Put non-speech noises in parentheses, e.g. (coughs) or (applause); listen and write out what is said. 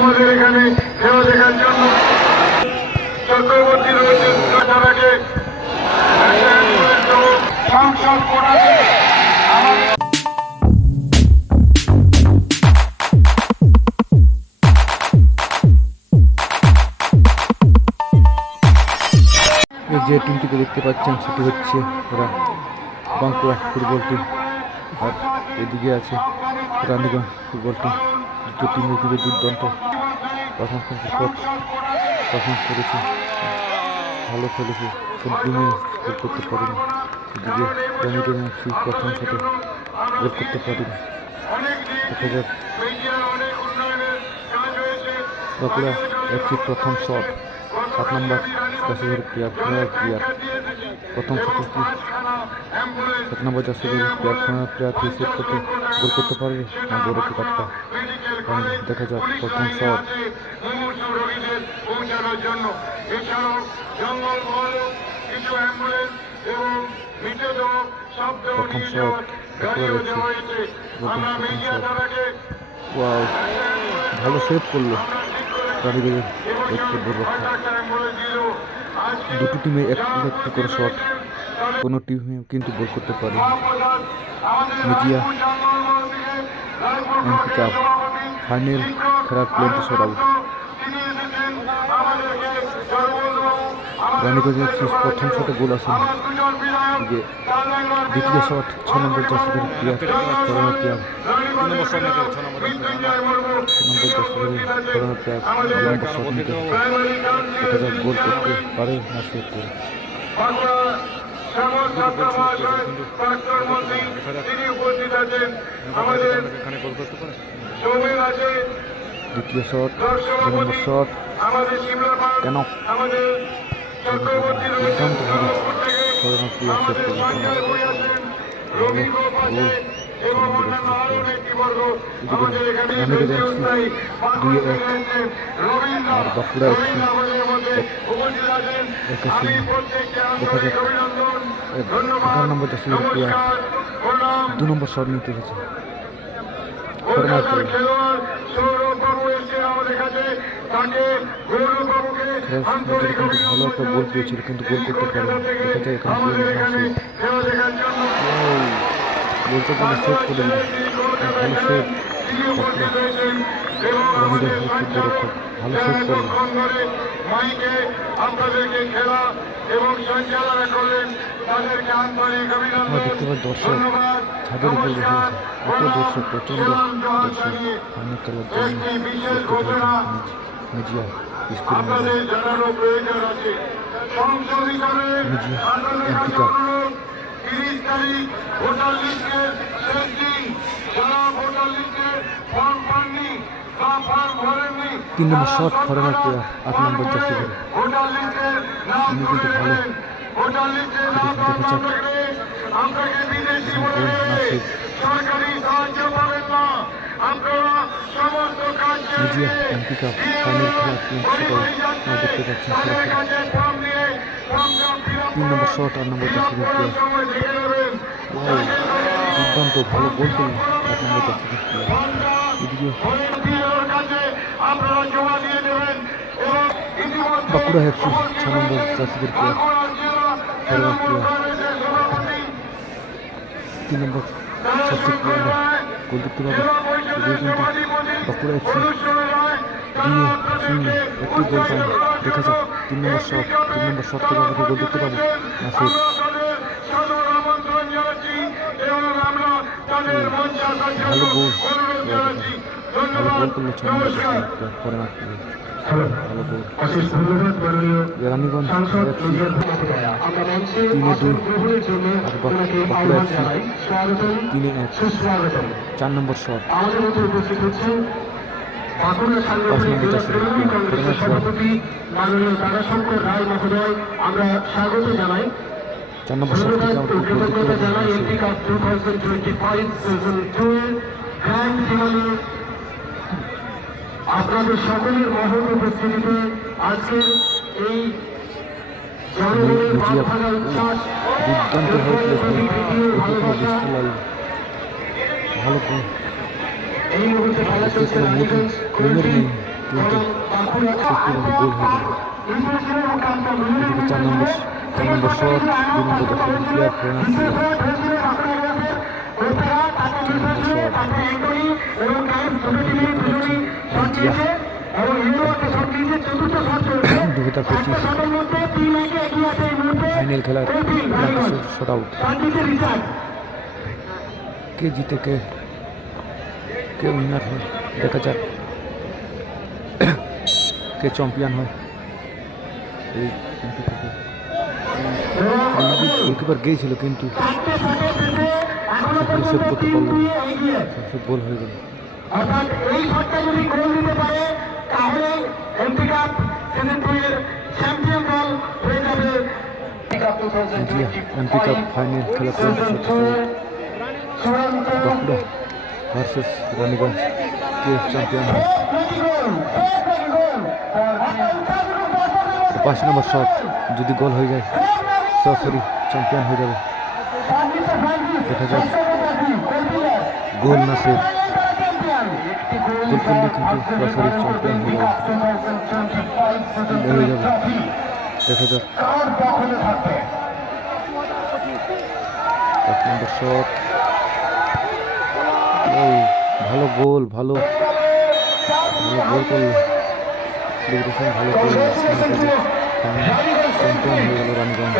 আমাদের এখানে খেলা দেখার জন্য চক্রবর্তী রয়েছেন তার সংসদ কোটাতে যে টিমটিকে দেখতে পাচ্ছেন, সেটি হচ্ছে ওরা বাঁকুড়া ফুটবল টিম আর এদিকে আছে রানীগঞ্জ ফুটবল টিম দুটো টিমের দুর্দান্ত করেছে ভালো খেলেছে গোল করতে পারেনি। এদিকে প্রথম শটে গোল করতে পারেনি। বাঁকুড়া প্রথম শট সাত নম্বর জাসিদের প্লেয়ার খেলার প্লেয়ার প্রথম শটে কি? সাত নম্বর জাসিদের প্লেয়ার খেলার প্লেয়ার দিয়ে সেট করতে গোল করতে পারবে না গোলকে কাটকা কারণ দেখা যাক প্রথম শট। পৌঁছানোর জন্য এছাড়াও জঙ্গলমহল কিছু অ্যাম্বুলেন্স এবং মৃতদেহ শব্দ প্রথম নিয়ে যাওয়ার শট গাড়িও দেওয়া হয়েছে আমরা মিডিয়া শট ওয়াও ভালো সেভ করল আজকে দুটো টিমে একটু একটু করে শট কোনো টিমে কিন্তু গোল করতে পারে মিডিয়া। ফাইনাল খেলার প্লেনটি শট আউট রানীগঞ্জ এফসির প্রথম শটে গোল আসেন যে দ্বিতীয় শট ছ নম্বর জাসিদের প্লেয়ার প্লেয়ার মৃত্যুঞ্জয় নম্বর জাসিদের করোনা প্লেয়ার নম্বর শট নিতে। প্রাইমারি দেখা গোল করতে পারে না করে। দ্বিতীয় শট দু দর্শক নম্বর শট কেন? দুই এক আর বাঁকুড়া একে দেখা যাক। এগারো নম্বর দু নম্বর শট নিতে করোনা কলকাতার খেলোয়াড় সৌরভ এসে আমাদের কাছে তাকে গৌরব বাবুকে খেলার মধ্যে আন্তরিক ভালো একটা গোল পেয়েছিল কিন্তু গোল করতে পারেনি। দেখা যায় এখানে গোল এখানে আছে খেলা দেখার জন্য গোলটা সেভ করে দিল। ভালো সেভ মাইকে এবং সঞ্চালনা করলেন তাদেরকে আন্তরিক অভিনন্দন ধন্যবাদ ছাদের উপর বসে গেছে কত দর্শক প্রচণ্ড দর্শক ফাইনাল খেলার জন্য মিজিয়া স্কুল আপনাদের জানানো আছে সংশোধিতনের মিডিয়া, আন্দোলন এমপি কাপ। তিরিশ তারিখ ভোটার লিস্টের শেষ দিন তিন নম্বর শট ফরেনার প্লেয়ার আট নম্বর জার্সি নাম তিনি কিন্তু ভালো মিডিয়া এমপি দুর্দান্ত ভালো করল এক নম্বর বাঁকুড়া হেফসি ছ নম্বর জার্সিদের প্লেয়ার ফরওয়ার্ড প্লেয়ার তিন নম্বর সবচেয়ে প্লেয়ার গোল দেখতে পাবো এদিকে কিন্তু বাঁকুড়া হেফসি দিয়ে শূন্য একটি গোল পায়নি দেখা যাক তিন নম্বর শট তিন নম্বর শট থেকে আমাকে গোল দেখতে পাবো। না সেভ ভালো গোল। গোল করল ছ নম্বর জার্সিদের প্লেয়ার ফরওয়ার্ড প্লেয়ার ভালো গোল অশেষ ধন্যবাদ মাননীয় রানীগঞ্জ সাংসদ এফসি রঞ্জন মহোদয় আমরা মঞ্চে তিনে দুই। আর বাঁকুড়া স্বাগতম তিনে এক চার নম্বর শট আমরা স্বাগত জানাই। চার নম্বর শট থেকে কৃতজ্ঞতা পাবো জানাই MP cup two thousand twenty five season two grand finale আপনাদের সকলের মহৎ উপস্থিতিতে আজকের এই জনগণের উচ্ছ্বাস এই মুহূর্তে খেলা চলছে রানীগঞ্জ চার নম্বর চার নম্বর শট নম্বর প্লেয়ার দু হাজার পঁচিশ ফাইনাল খেলার শট আউট কে জিতে কে? কে উইনার হয়? দেখা যাক। (coughs) কে চ্যাম্পিয়ন হয়? এই গোলকিপার গিয়েছিল কিন্তু। সেগুলো সেভ করতে পারল গোল হয়ে গেল। অর্থাৎ এই শটটা যদি গোল দিতে পারে তাহলে এমপি কাপ সিজন টু এর চ্যাম্পিয়ন দল হয়ে যাবে। এমপি কাপ ফাইনাল খেলা চলছে ভার্সেস রানীগঞ্জ কে চ্যাম্পিয়ন হয় পাঁচ নম্বর শট যদি গোল হয়ে যায় সরাসরি চ্যাম্পিয়ন হয়ে যাবে। দেখা যাক। গোল না সে গোল কিন্তু সরাসরি চ্যাম্পিয়ন হয়ে যাবে। হয়ে যাবে। দেখা যাক। এক নম্বর শট ভালো গোল, ভালো। ভালো গোল করল। সেলিব্রেশন ভালো করল। চ্যাম্পিয়ন হয়ে গেল রানীগঞ্জ